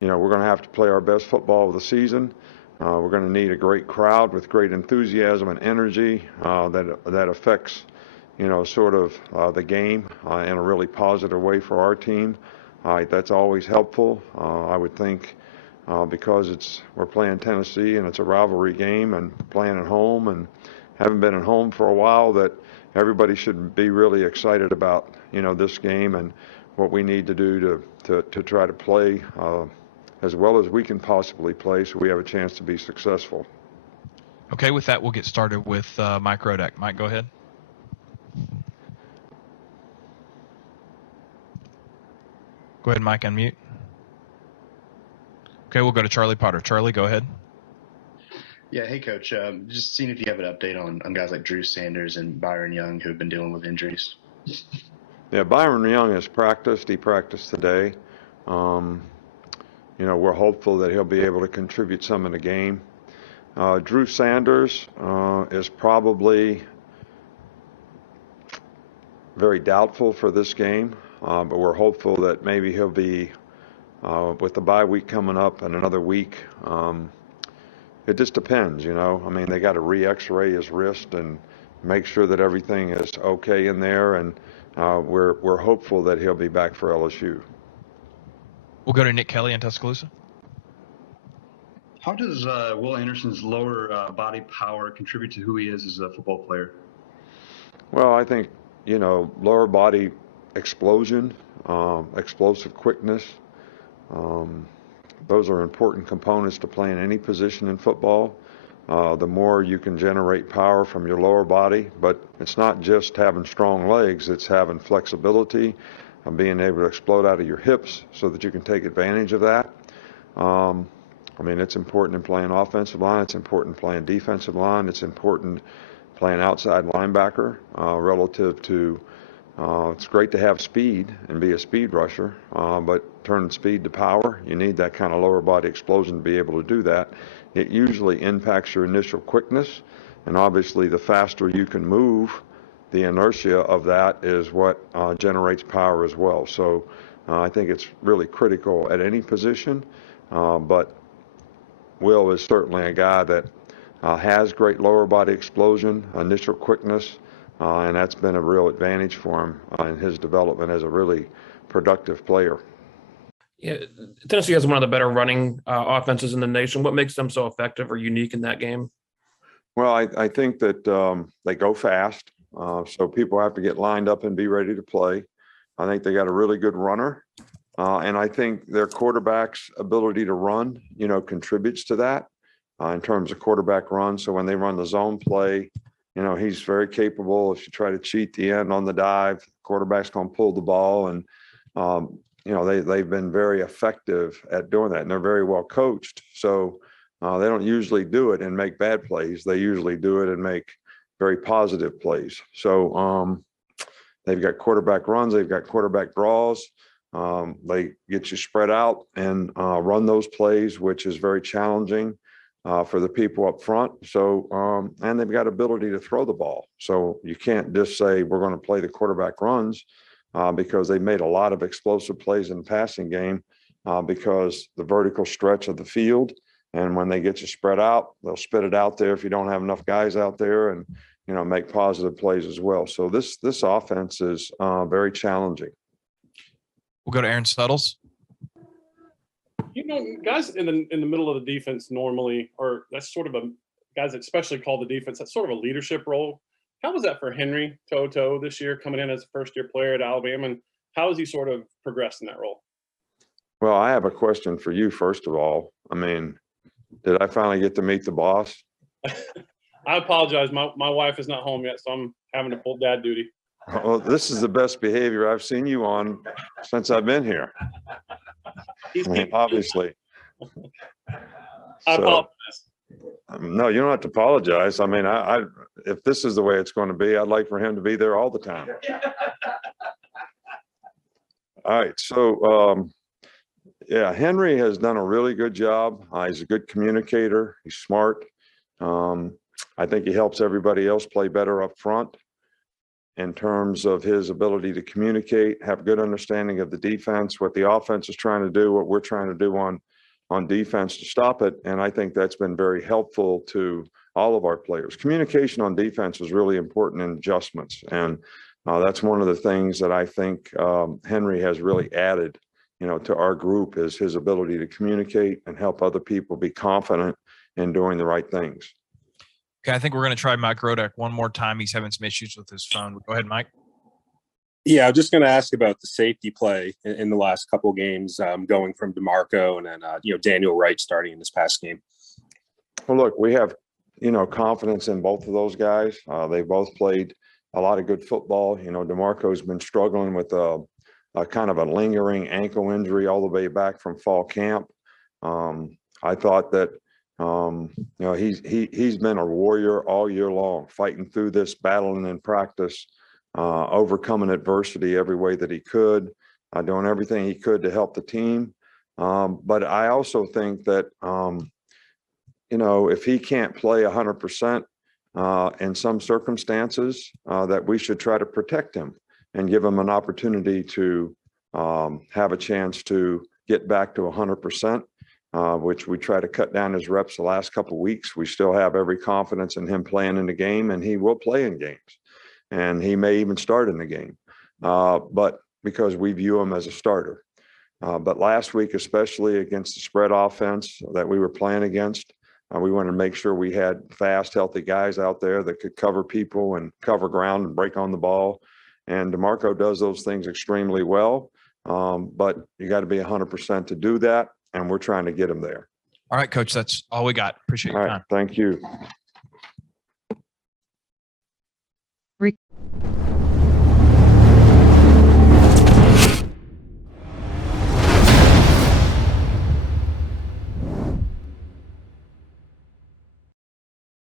we're going to have to play our best football of the season. We're going to need a great crowd with great enthusiasm and energy that affects, sort of the game in a really positive way for our team. That's always helpful. I would think because we're playing Tennessee and it's a rivalry game and playing at home and haven't been at home for a while, that everybody should be really excited about, this game and what we need to do to try to play as well as we can possibly play so we have a chance to be successful. Okay, with that, we'll get started with Mike Rodak. Mike, go ahead. Go ahead, Mike, unmute. Okay, we'll go to Charlie Potter. Charlie, go ahead. Yeah, hey, Coach. Just seeing if you have an update on guys like Drew Sanders and Byron Young who have been dealing with injuries. Yeah, Byron Young has practiced. He practiced today. We're hopeful that he'll be able to contribute some in the game. Drew Sanders is probably very doubtful for this game, but we're hopeful that maybe he'll be, with the bye week coming up and another week. It just depends, they got to re-x-ray his wrist and make sure that everything is okay in there, and we're hopeful that he'll be back for LSU. We'll go to Nick Kelly in Tuscaloosa. How does Will Anderson's lower body power contribute to who he is as a football player? Well, I think, lower body explosion, explosive quickness, those are important components to playing any position in football. The more you can generate power from your lower body, but it's not just having strong legs, it's having flexibility and being able to explode out of your hips so that you can take advantage of that. It's important in playing offensive line, it's important playing defensive line, it's important playing outside linebacker relative to it's great to have speed and be a speed rusher, but turning speed to power, you need that kind of lower body explosion to be able to do that. It usually impacts your initial quickness, and obviously the faster you can move, the inertia of that is what generates power as well. So I think it's really critical at any position, but Will is certainly a guy that has great lower body explosion, initial quickness, and that's been a real advantage for him in his development as a really productive player. Yeah, Tennessee has one of the better running offenses in the nation. What makes them so effective or unique in that game? Well, I think that they go fast, so people have to get lined up and be ready to play. I think they got a really good runner, and I think their quarterback's ability to run, contributes to that in terms of quarterback run. So when they run the zone play, he's very capable. If you try to cheat the end on the dive, the quarterback's going to pull the ball. And, they've been very effective at doing that. And they're very well coached. So they don't usually do it and make bad plays. They usually do it and make very positive plays. So they've got quarterback runs. They've got quarterback draws. They get you spread out and run those plays, which is very challenging for the people up front. So, and they've got ability to throw the ball. So you can't just say we're going to play the quarterback runs because they made a lot of explosive plays in the passing game because the vertical stretch of the field. And when they get you spread out, they'll spit it out there if you don't have enough guys out there and, make positive plays as well. So this offense is very challenging. We'll go to Aaron Suttles. Guys in the middle of the defense normally, or that's sort of guys that especially call the defense, that's sort of a leadership role. How was that for Henry To'o this year, coming in as a first-year player at Alabama, and how has he sort of progressed in that role? Well, I have a question for you, first of all. Did I finally get to meet the boss? I apologize. My wife is not home yet, so I'm having to pull dad duty. Well, this is the best behavior I've seen you on since I've been here. Obviously. I apologize. No, you don't have to apologize. I if this is the way it's going to be, I'd like for him to be there all the time. All right. So, Henry has done a really good job. He's a good communicator. He's smart. I think he helps everybody else play better up front. in terms of his ability to communicate, have good understanding of the defense, what the offense is trying to do, what we're trying to do on defense to stop it. And I think that's been very helpful to all of our players. Communication on defense is really important in adjustments. And that's one of the things that I think Henry has really added, to our group, is his ability to communicate and help other people be confident in doing the right things. Okay, I think we're going to try Mike Rodak one more time. He's having some issues with his phone. Go ahead, Mike. Yeah, I'm just going to ask about the safety play in the last couple of games, going from DeMarco and then Daniel Wright starting in this past game. Well, look, we have confidence in both of those guys. They both played a lot of good football. DeMarco's been struggling with a kind of a lingering ankle injury all the way back from fall camp. I thought that he's been a warrior all year long, fighting through this, battling in practice, overcoming adversity every way that he could, doing everything he could to help the team. But I also think that if he can't play 100% in some circumstances, that we should try to protect him and give him an opportunity to have a chance to get back to 100%, which we try to cut down his reps the last couple of weeks. We still have every confidence in him playing in the game, and he will play in games, and he may even start in the game, but because we view him as a starter. But last week, especially against the spread offense that we were playing against, we wanted to make sure we had fast, healthy guys out there that could cover people and cover ground and break on the ball. And DeMarco does those things extremely well, but you got to be 100% to do that, and we're trying to get him there. All right, Coach, that's all we got. Appreciate your time. Thank you.